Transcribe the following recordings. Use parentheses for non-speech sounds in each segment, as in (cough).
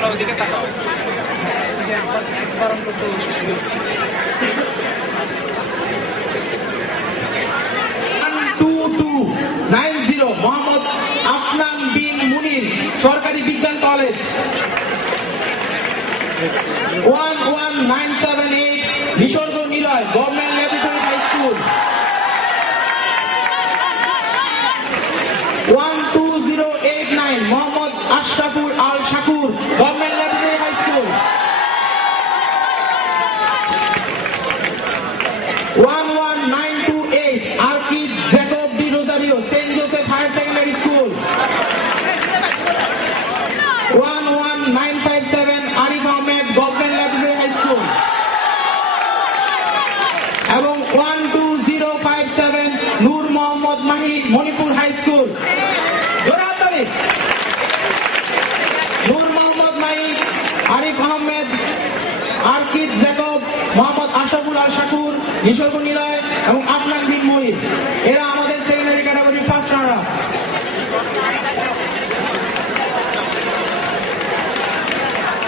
তোমরা ওইদিকে তাকাও একবার অন্তত নাইন জিরো, মোহাম্মদ আফনান বিন মুনির, সরকারি বিজ্ঞান college. One one nine Nisarga Niloy এবং আপনার বিন মহিল এরা আমাদের সেকেন্ডারি ক্যাটাগরির পাঁচ রানার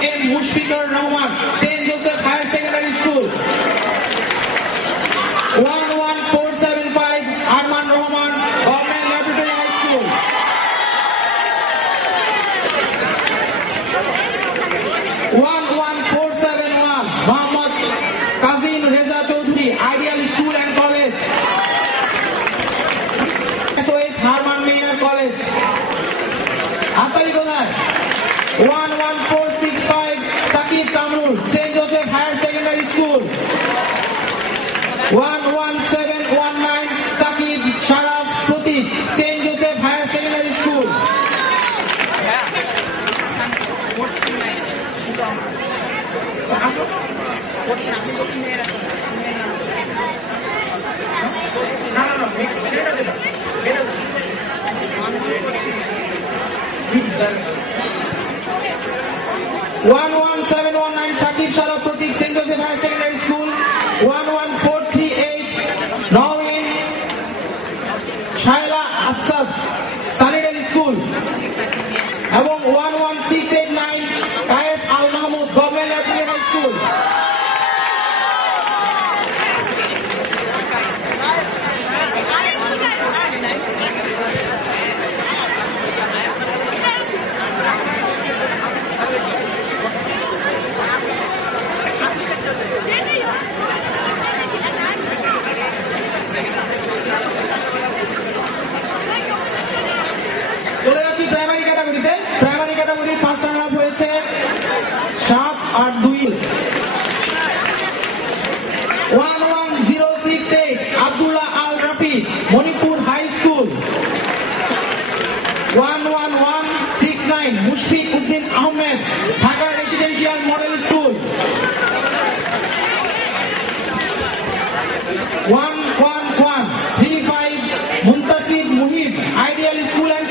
এর Mushfiqur Saint Joseph Higher Secondary School one one seven one nine Sakib Saraf Pratik Saint Joseph Higher Secondary School one Gracias. are doing. 11068 Abdullah Al Rafi, Manipur High School. 11169 Mushfiq Uddin Ahmed, Dhaka Residential Model School. 11135 Muntasib Muhib, Ideal School and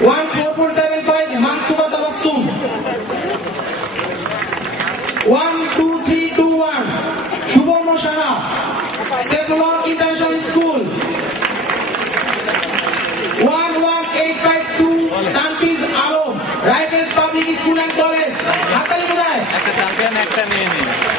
one four four seven five Maktuba one two three two one Suborno Saha school one one eight five two Tantij Alam Rifles Public School and College হাতালি কোথায় একটা champion একটা নিয়ে নিন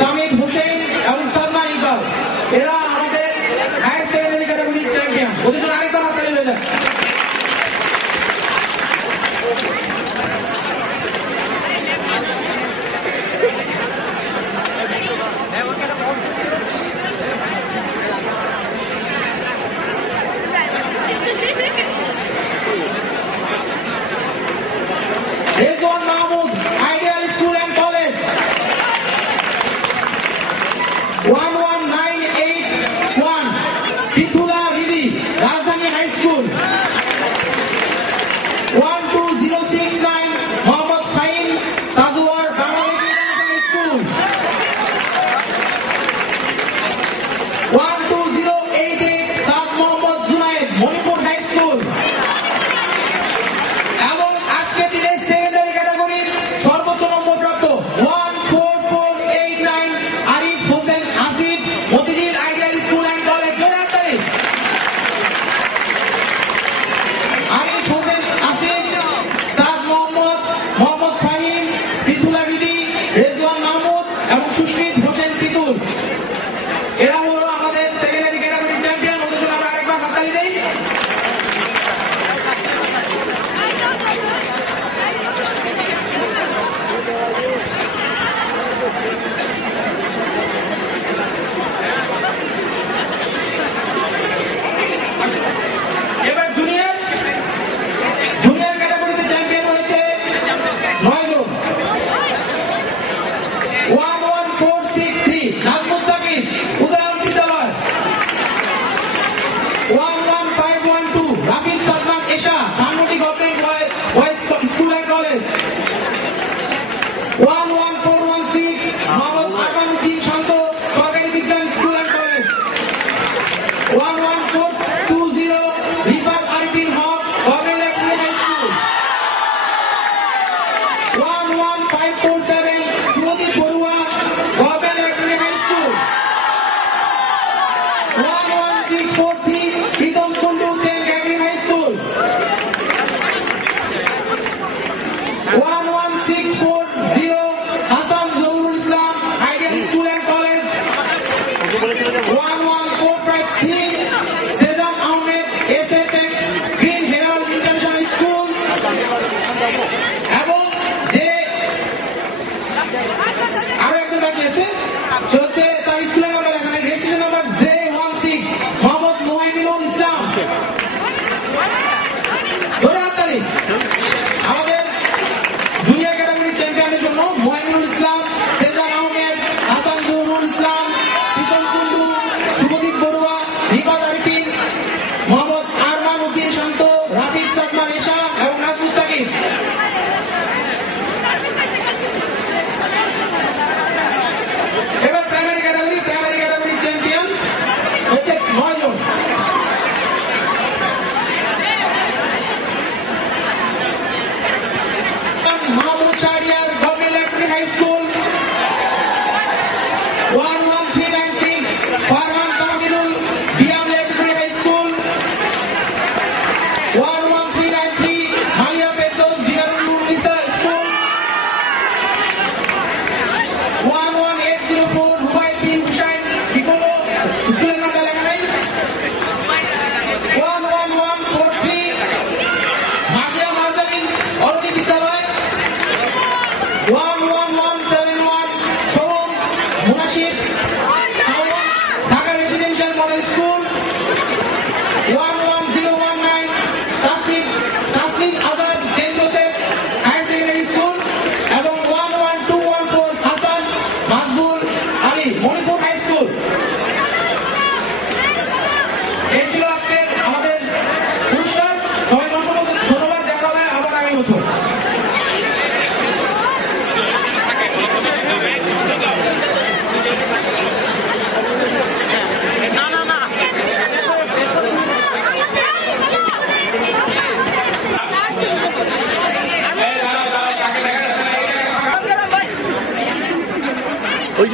সামিদ হুসেন এবং সালমান ইকবাল। এরা আমাদের higher secondary ক্যাটাগরির champion Thank (laughs) you.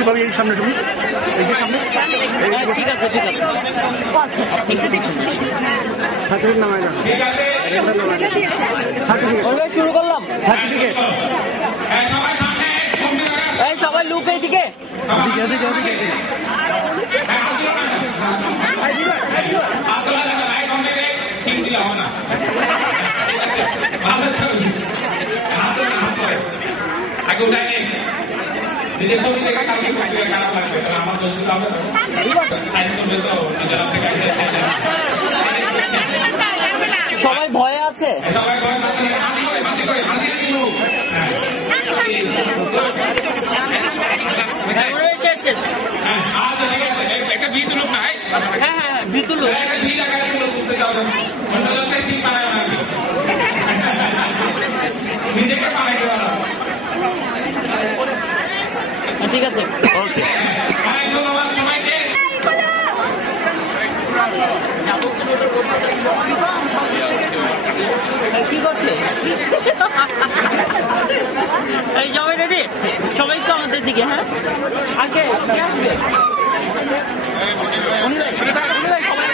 যে ভাবি এই সামনে তুমি এই যে সামনে? ঠিক আছে ঠিক আছে। সার্টিফিকেট। না সার্টিফিকেট শুরু করলাম। সার্টিফিকেট। এই সবাই লুক এইদিকে। ওদিকে আগে নিজের ছবি দেখে কালকে ছবি দেখে খারাপ লাগবে কারণ আমার দোষ ছিল হবে সাইজ করবে তো নিজের থেকে সবাই ভয়ে আছে? সবাই ভয় করে করে হ্যাঁ একটা ভিত লোক। হ্যাঁ হ্যাঁ হ্যাঁ বিতুল একটা ভিত না শীত পারে না নিজেকে পারে ঠিক আছে ওকে কি করছে এই সবাই রেডি সবাই তো আমাদের দিকে হ্যাঁ? আগে কে আসবে উনি ভাই, উনি ভাই, সবাই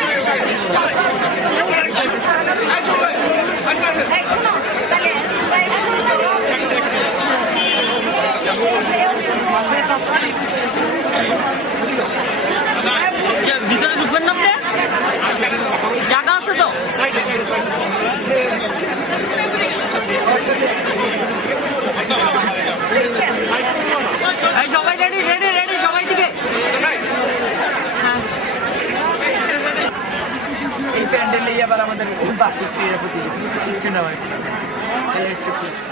যে ভিতরে ঢুকবেন না আপনি জায়গা আছে তো এই সবাই রেডি রেডি রেডি সবাই দিকে হ্যাঁ এই ক্রীড়া প্রতিযোগিতা কিছু না প্রতিযোগিতা চিত্রনাবাড়ি